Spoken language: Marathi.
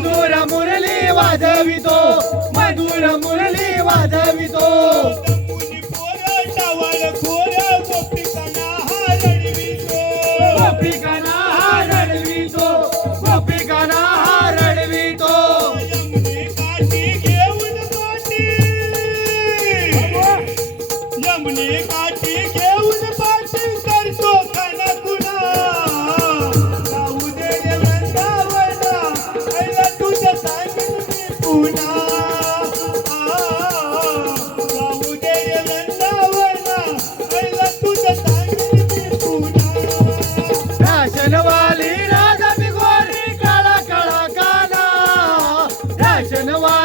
मधुर मुरली वाजवितो, मधुर मुरली वाजवितो. कुणी पोरं टावळ खोर गोपिकांना हा रडवितो. गोपिकांना हा रडवितो, गोपिकांना हा रडवितो. यमुने काठी घेऊन पाटी, यमुने काठी घेऊन पाटी करतो खाना कुणा. जाऊ दे रे वृंदावना, ऐला तुझं सांगेन मी पुन्हा. जाऊ दे रे वृंदावना, ऐला तुझं सांगेन मी पुन्हा. फॅशनवाली राजा बिगोरी काळा काळा काना, फॅशनवाली